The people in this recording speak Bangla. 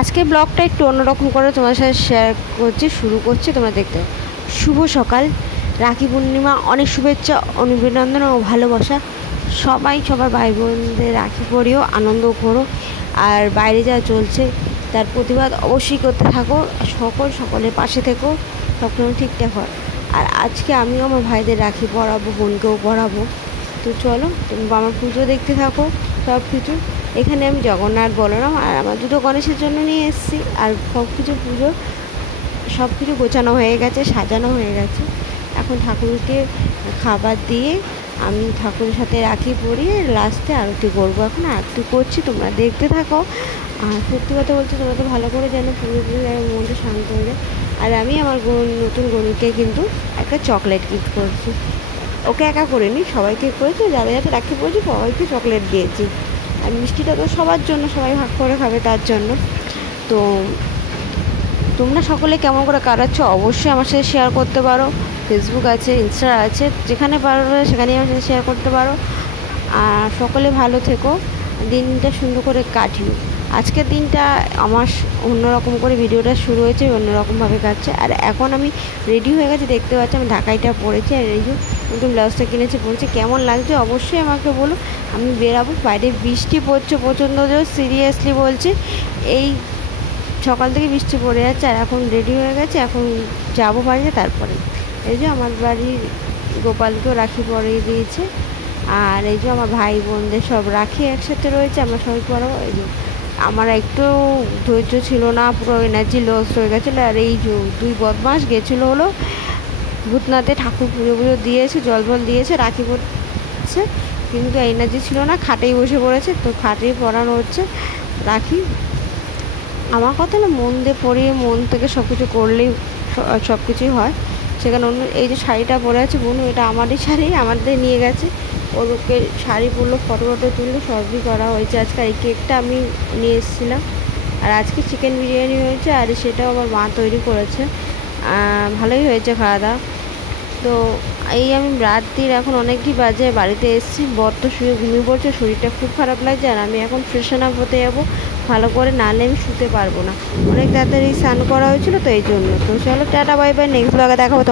আজকের ব্লগটা একটু অন্যরকম করে তোমার সাথে শেয়ার করছি, শুরু করছি। তোমরা দেখতে শুভ সকাল, রাখি পূর্ণিমা, অনেক শুভেচ্ছা, অভিনন্দন ও ভালোবাসা। সবাই সবার ভাই বোনদের রাখি পরিও আনন্দ করো। আর বাইরে যা চলছে তার প্রতিবাদ অবশ্যই করতে থাকো। সকলের পাশে থেকো, সবসময় ঠিকঠাক হয়। আর আজকে আমিও আমার ভাইদের রাখি পরাবো, বোনকেও পরাবো। তো চলো তোমরা আমার পুজো দেখতে থাকো। সব কিছু এখানে আমি জগন্নাথ, বলরাম আর আমার দুটো গণেশের জন্য নিয়ে এসেছি। আর সব কিছু পুজো সব কিছু গোছানো হয়ে গেছে, সাজানো হয়ে গেছে। এখন ঠাকুরকে খাবার দিয়ে আমি ঠাকুরের সাথে রাখি পরিয়ে লাস্টে আরতি করবো। এখন আরতি করছি, তোমরা দেখতে থাকো। আর সত্যি কথা বলছি, তোমরা তো ভালো করে জানো, পুজো মনটা শান্ত হয়ে যায়। আর আমি আমার নতুন গরুকে কিন্তু একটা চকলেট গিফট করছি। ওকে একা করিনি, সবাইকে করেছি, যাদের যাতে রাখি পড়েছি সবাইকে চকলেট দিয়েছি। আর মিষ্টিটা তো সবার জন্য, সবাই ভাগ করে খাবে তার জন্য। তো তোমরা সকলে কেমন করে কাটাচ্ছ অবশ্যই আমার সাথে শেয়ার করতে পারো। ফেসবুক আছে, ইনস্টা আছে, যেখানে পারবে সেখানেই আমার সাথে শেয়ার করতে পারো। আর সকলে ভালো থেকো, দিনটা সুন্দর করে কাটিও। আজকের দিনটা আমার অন্যরকম করে ভিডিওটা শুরু হয়েছে, অন্যরকমভাবে কাটছে। আর এখন আমি রেডি হয়ে গেছি, দেখতে পাচ্ছি আমি ঢাকাইটা পরেছি। আর এই যে নতুন ব্লাউজটা কিনেছি, পরেছি। কেমন লাগছে অবশ্যই আমাকে বলো। আমি বেরাবো, বাইরে বৃষ্টি পড়ছে প্রচণ্ড জোর, সিরিয়াসলি বলছি। এই সকাল থেকে বৃষ্টি পড়ে যাচ্ছে। আর এখন রেডি হয়ে গেছে, এখন যাবো বাড়িতে। তারপরে এই যে আমার বাড়ির গোপালকেও রাখি পরিয়ে দিয়েছে। আর এই যে আমার ভাই বোনদের সব রাখি একসাথে রয়েছে, আমরা সবাই পরাবো। এই যে আমার একটু ধৈর্য ছিল না, পুরো এনার্জি লস হয়ে গেছিলো। আর এই যে দুই বদমাস গেছিলো হলো ভূতনাথে, ঠাকুর পুজো দিয়েছে, জল দিয়েছে, রাখি পড়ছে, কিন্তু এনার্জি ছিল না, খাটেই বসে পড়েছে। তো খাটেই পরানো হচ্ছে রাখি। আমার কথা না, মন দিয়ে পড়িয়ে মন থেকে সব কিছু করলেই সব কিছুই হয়। সেখানে অন্য এই যে শাড়িটা পরে আছে বোনু, এটা আমারই শাড়ি, আমাদের নিয়ে গেছে। ওকে শাড়ি পরলো, ফটো তুললো, সবই করা হয়েছে। আজকে এই কেকটা আমি নিয়ে এসেছিলাম। আর আজকে চিকেন বিরিয়ানি হয়েছে, আর সেটাও আমার মা তৈরি করেছে। ভালোই হয়েছে খাওয়া দাওয়া। তো এই আমি রাত্রির এখন অনেকই বাজে, বাড়িতে এসেছি। বর তো শুয়ে ঘুমিয়ে পড়ছে, শরীরটা খুব খারাপ লাগছে। আর আমি এখন ফ্রেশন আপ হতে যাবো ভালো করে, নাহলে আমি শুতে পারবো না। অনেক তাড়াতাড়ি স্নান করা হয়েছিল তো এই জন্য। তো চলো টাটা, বাই বাই, নেক্সট ব্লগে দেখা হতো।